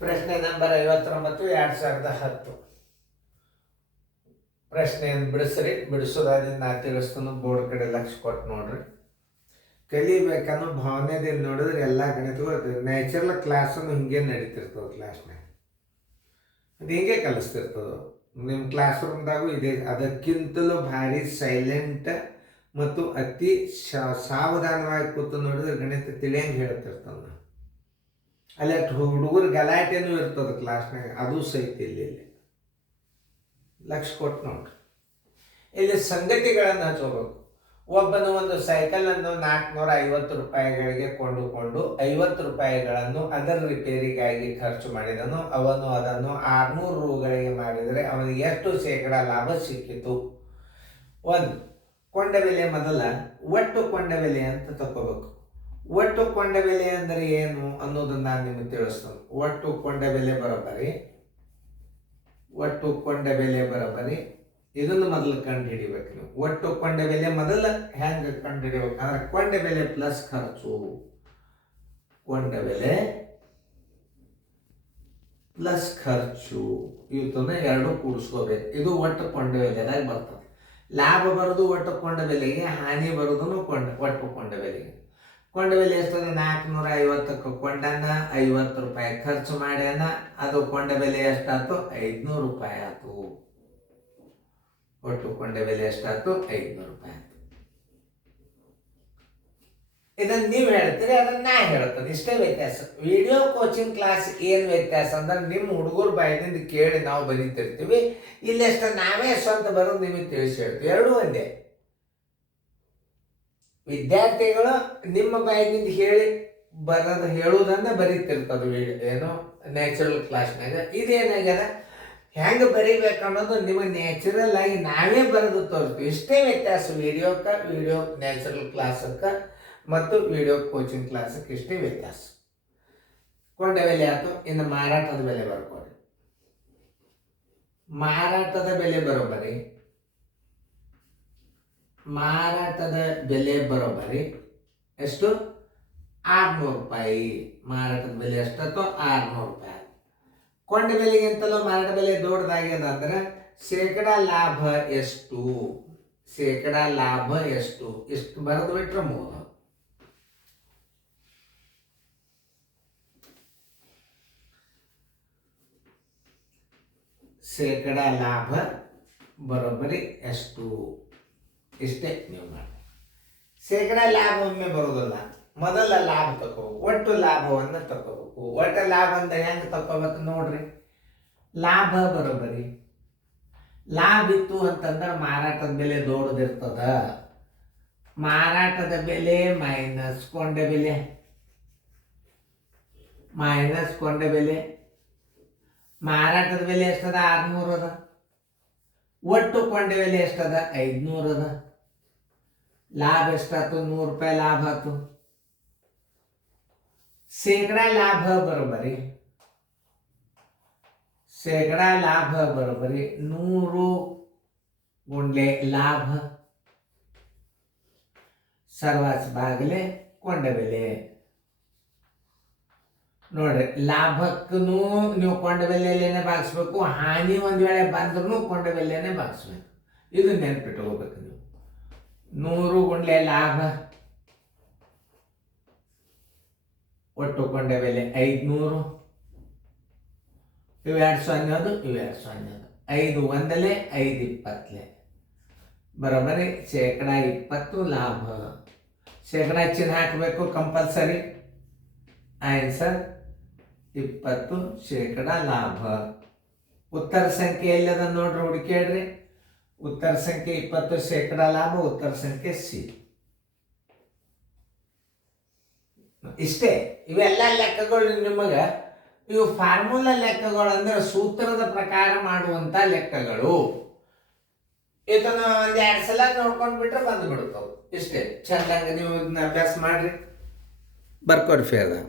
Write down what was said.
ಪ್ರಶ್ನೆ ನಂಬರ್ 59 2010. ಪ್ರಶ್ನೆಯನ್ನು ಬಿಡಿಸ್ರಿ. ಬಿಡಿಸೋದಾದಿಂದ ನಾ ತಿಳಿಸ್ತಾನು. ಬೋರ್ಡ್ ಕಡೆ ಲಕ್ಷ ಕೊಟ್ಟು ನೋಡ್ರಿ. ಕಲಿಬೇಕನ್ನೋ ಭಾವನೆದಿಂದ ನೋಡಿದ್ರೆ ಎಲ್ಲ ಗಣಿತಗಳು ನ್ಯಾಚುರಲ್ ಕ್ಲಾಸನ್ನು ಹಿಂಗೆ ನಡೀತಿರ್ತದೆ. ಕ್ಲಾಸ್ನಾಗ ಅದು ಹಿಂಗೆ ಕಲಿಸ್ತಿರ್ತದೆ. ನಿಮ್ಮ ಕ್ಲಾಸ್ ರೂಮ್ದಾಗೂ ಇದೆ. ಅದಕ್ಕಿಂತಲೂ ಭಾರಿ ಸೈಲೆಂಟ್ ಮತ್ತು ಅತಿ ಸಾವಧಾನವಾಗಿ ಕೂತು ನೋಡಿದ್ರೆ ಗಣಿತ ತಿಳಿಯಂಗೆ ಹೇಳ್ತಿರ್ತಾನೆ. ಅಲ್ಲಿ ಅಷ್ಟು ಹುಡುಗರು ಗಲಾಟೆನೂ ಇರ್ತದೆ ಕ್ಲಾಸ್ನಾಗ. ಅದು ಸಹಿತ ಇಲ್ಲಿ ಲಕ್ಷ ಕೊಟ್ಟು ನೋಡ್ರಿ. ಇಲ್ಲಿ ಸಂಗತಿಗಳನ್ನು ಹಚ್ಕೋಬೇಕು. ಒಬ್ಬನು ಒಂದು ಸೈಕಲನ್ನು 450 ರೂಪಾಯಿಗಳಿಗೆ ಕೊಂಡುಕೊಂಡು 50 ರೂಪಾಯಿಗಳನ್ನು ಅದರ ರಿಪೇರಿಗಾಗಿ ಖರ್ಚು ಮಾಡಿದನು. ಅವನು ಅದನ್ನು 600 ರೂಗಳಿಗೆ ಮಾಡಿದರೆ ಅವನಿಗೆ ಎಷ್ಟು ಶೇಕಡ ಲಾಭ ಸಿಕ್ಕಿತು? ಒಂದು, ಕೊಂಡ ಬೆಲೆ ಮೊದಲ ಒಟ್ಟು ಕೊಂಡ ಬೆಲೆ ಅಂತ ತಗೋಬೇಕು. ಒಟ್ಟು ಕೊಂಡ ಬೆಲೆ ಅಂದರೆ ಏನು ಅನ್ನೋದನ್ನು ನಾನು ನಿಮಗೆ ತಿಳಿಸ್ತೇನೆ. ಒಟ್ಟು ಕೊಂಡ ಬೆಲೆ ಬರೋಬ್ಬರಿ ಇದನ್ನು ಮೊದಲು ಕಂಡು ಹಿಡಿಬೇಕು ನೀವು. ಒಟ್ಟು ಕೊಂಡ ಬೆಲೆ ಮೊದಲು ಹೆಂಗೆ ಕಂಡು ಹಿಡಿಬೇಕು ಅಂದ್ರೆ ಕೊಂಡ ಬೆಲೆ ಪ್ಲಸ್ ಖರ್ಚು. ಕೊಂಡ ಬೆಲೆ ಪ್ಲಸ್ ಖರ್ಚು ಇವತ್ತನ್ನ ಎರಡು ಕೂಡಿಸ್ಕೋಬೇಕು. ಇದು ಒಟ್ಟು ಕೊಂಡ ಬೆಲೆದಾಗ ಬರ್ತದೆ. ಲಾಭ ಬರೋದು ಒಟ್ಟು ಕೊಂಡ ಬೆಲೆಗೆ, ಹಾನಿ ಬರೋದನ್ನು ಒಟ್ಟು ಕೊಂಡ ಬೆಲೆಗೆ. ಕೊಂಡ ಬೆಲೆ ಎಷ್ಟಂದ್ರೆ 450ಕ್ಕೆ ಕೊಂಡನ, 50 ರೂಪಾಯಿ ಖರ್ಚು ಮಾಡ್ಯಾನ. ಅದು ಕೊಂಡ ಬೆಲೆ ಎಷ್ಟಾಯ್ತು? 500 ರೂಪಾಯಿ ಆಯ್ತು. ಒಟ್ಟು ಕೊಂಡ ಬೆಲೆ ಎಷ್ಟಾಯ್ತು? 500 ರೂಪಾಯಿ ಆಯ್ತು. ಇದನ್ನು ನೀವು ಹೇಳ್ತೀರಿ, ಅದನ್ನ ನಾ ಹೇಳ್ತೇನೆ. ಇಷ್ಟೇ ವ್ಯತ್ಯಾಸ. ವಿಡಿಯೋ ಕೋಚಿಂಗ್ ಕ್ಲಾಸ್ ಏನು ವ್ಯತ್ಯಾಸ ಅಂದ್ರೆ ನಿಮ್ಮ ಹುಡುಗರು ಬಾಯಿನಿಂದ ಕೇಳಿ ನಾವು ಬರೀತಿರ್ತೀವಿ. ಇಲ್ಲೆಷ್ಟ ನಾವೇ ಸ್ವಂತ ಬರೋದು ನಿಮಗೆ ತಿಳಿಸಿ ಹೇಳ್ತೀವಿ. ಎರಡೂ ಒಂದೇ. ವಿದ್ಯಾರ್ಥಿಗಳು ನಿಮ್ಮ ಬಾಯಿನಿಂದ ಹೇಳುವುದನ್ನ ಬರೀತಿರ್ತದೆ. ಏನೋ ನ್ಯಾಚುರಲ್ ಕ್ಲಾಸ್ನಾಗ ಇದೇನಾಗ್ಯದ ಹೆಂಗೆ ಬರೀಬೇಕು ಅನ್ನೋದು ನಿಮಗೆ ನ್ಯಾಚುರಲ್ ಆಗಿ ನಾವೇ ಬರೆದು ತೋರಿಸ್ತೀವಿ. ಇಷ್ಟೇ ವ್ಯತ್ಯಾಸ ವಿಡಿಯೋ ನ್ಯಾಚುರಲ್ ಕ್ಲಾಸಕ್ಕೆ ಮತ್ತು ವಿಡಿಯೋ ಕೋಚಿಂಗ್ ಕ್ಲಾಸಕ್ಕೆ ಇಷ್ಟೇ ವ್ಯತ್ಯಾಸ. ಕೊಂಡ ಬೆಲೆ ಆಯ್ತು. ಇನ್ನು ಮಾರಾಟದ ಬೆಲೆ ಬರ್ಕೊಳ್ಳಿ. ಮಾರಾಟದ ಬೆಲೆ ಬರೋಬ್ಬರಿ ಎಷ್ಟು? 600 ರೂಪಾಯಿ. ಮಾರಾಟದ ಬೆಲೆ ಎಷ್ಟತ್ತೋ 600 ರೂಪಾಯಿ. ಕೊಂಡ ಬೆಲೆಗಿಂತಲೂ ಮಾರಾಟ ಬೆಲೆ ದೊಡ್ಡದಾಗ್ಯದ ಅಂದ್ರೆ ಶೇಕಡ ಲಾಭ ಎಷ್ಟು? ಇಷ್ಟು ಬರೆದು ಬಿಟ್ರೆ ಮೂರು. ಶೇಕಡ ಲಾಭ ಬರೋಬ್ಬರಿ ಎಷ್ಟು? ಇಷ್ಟೇ ನೀವು ಮಾಡಿ. ಶೇಕಡ ಲಾಭ ಒಮ್ಮೆ ಬರೋದಿಲ್ಲ. ಮೊದಲ ಲಾಭ ತಗೋಬೇಕು. ಒಟ್ಟು ಲಾಭವನ್ನು ತಗೋಬೇಕು. ಒಟ್ಟು ಲಾಭ ಅಂದ್ರೆ ಹೆಂಗೆ ತಗೋಬೇಕು ನೋಡ್ರಿ. ಲಾಭ ಬರೋಬ್ಬರಿ ಲಾಭ ಇತ್ತು ಅಂತಂದ್ರೆ ಮಾರಾಟದ ಬೆಲೆ ದೊಡ್ಡದಿರ್ತದ. ಮಾರಾಟದ ಬೆಲೆ ಮೈನಸ್ ಕೊಂಡ ಬೆಲೆ. ಮಾರಾಟದ ಬೆಲೆ ಎಷ್ಟದ? 600 ಅದ. ಒಟ್ಟು ಕೊಂಡ ಬೆಲೆ ಎಷ್ಟದ? 500 ಅದ. ಲಾಭ ಎಷ್ಟಾಯ್ತು? 100 ರೂಪಾಯಿ ಲಾಭ ಆಯ್ತು. ಶೇಕಡ ಲಾಭ ಬರೋಬ್ಬರಿ 100 ಗುಂಡ್ಲೆ ಲಾಭ ಸರ್ವಾಸ್ ಬಾಗಲೆ ಕೊಂಡ ಬೆಲೆ. ನೋಡ್ರಿ, ಲಾಭಕ್ಕೂ ನೀವು ಕೊಂಡ ಬೆಲೆಯಲ್ಲೇನೆ ಭಾಗಿಸ್ಬೇಕು. ಹಾನಿ ಒಂದು ವೇಳೆ ಬಂದ್ರೂ ಕೊಂಡ ಬೆಲೆಯನ್ನೇ ಭಾಗಿಸ್ಬೇಕು. ಇದು ನೆನ್ಪಿಟ್ಕೋಬೇಕು ನೀವು. 100 ಗುಂಡ್ಲೆ ಲಾಭ, ಒಟ್ಟು ಕೊಂಡ ಬೆಲೆ 500. ಇವೆರಡು ಸೊನ್ನೆದು 5 ಒಂದಲೆ 5 20 ಬರೋಬ್ಬರಿ ಶೇಕಡ 20 ಲಾಭ. ಶೇಕಡ ಚಿಹ್ನೆ ಹಾಕಬೇಕು ಕಂಪಲ್ಸರಿ. ಆನ್ಸರ್ 20 ಶೇಕಡ ಲಾಭ. ಉತ್ತರ ಸಂಖ್ಯೆ ಎಲ್ಲದ ನೋಡ್ರಿ, ಹುಡುಕೇಳ್ರಿ. ಉತ್ತರ ಸಂಖ್ಯೆ 20 ಶೇಕಡ ಲಾಭ. ಉತ್ತರ ಸಂಖ್ಯೆ ಸಿ. ಇಷ್ಟೇ. ಇವೆಲ್ಲ ಲೆಕ್ಕಗಳು ನಿಮಗೆ ಇವು ಫಾರ್ಮುಲಾ ಲೆಕ್ಕಗಳು ಅಂದ್ರೆ ಸೂತ್ರದ ಪ್ರಕಾರ ಮಾಡುವಂತ ಲೆಕ್ಕಗಳು. ಇದನ್ನ ಒಂದೆರಡು ಸಲ ನೋಡ್ಕೊಂಡು ಬಿಟ್ರೆ ಬಂದು ಬಿಡ್ತಾವೆ. ಇಷ್ಟೇ. ಚಂದಂಗ ನೀವು ಇದನ್ನ ಅಭ್ಯಾಸ ಮಾಡ್ರಿ, ಬರ್ಕೋರಿ ಫೇರ್ದಾಗ.